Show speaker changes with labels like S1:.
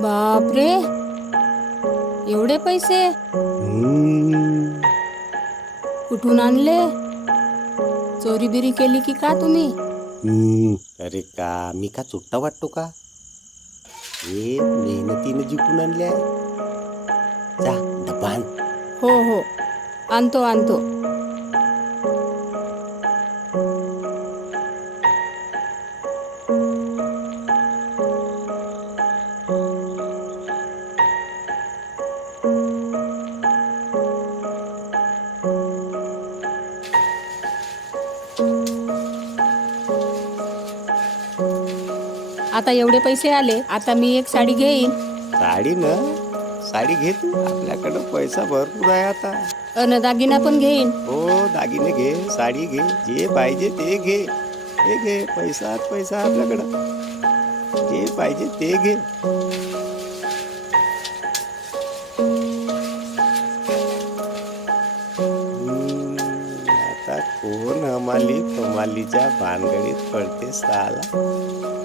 S1: बापरे. एवढे पैसे? कुठून आणले? चोरी बिरी केली की का तुम्ही?
S2: अरे का? मी का चुट्टा वाटतो का? हे मेहनतीने जिंकून आणले आहे. जा आण.
S1: हो हो. आणतो आणतो. आता एवढे पैसे आले आता मी एक साडी घेईन.
S2: साडी ना? साडी घे तू आपल्याकडं पैसा भरपूर आहे आता.
S1: अन दागिना पण घेईन.
S2: हो दागिने घे साडी घे जे पाहिजे ते घे. हे घे पैसा पैसा आपल्याकडं. जे पाहिजे ते घे. हम्म, आता कोण हमाली कमालीच्या भानगडीत पडते साला?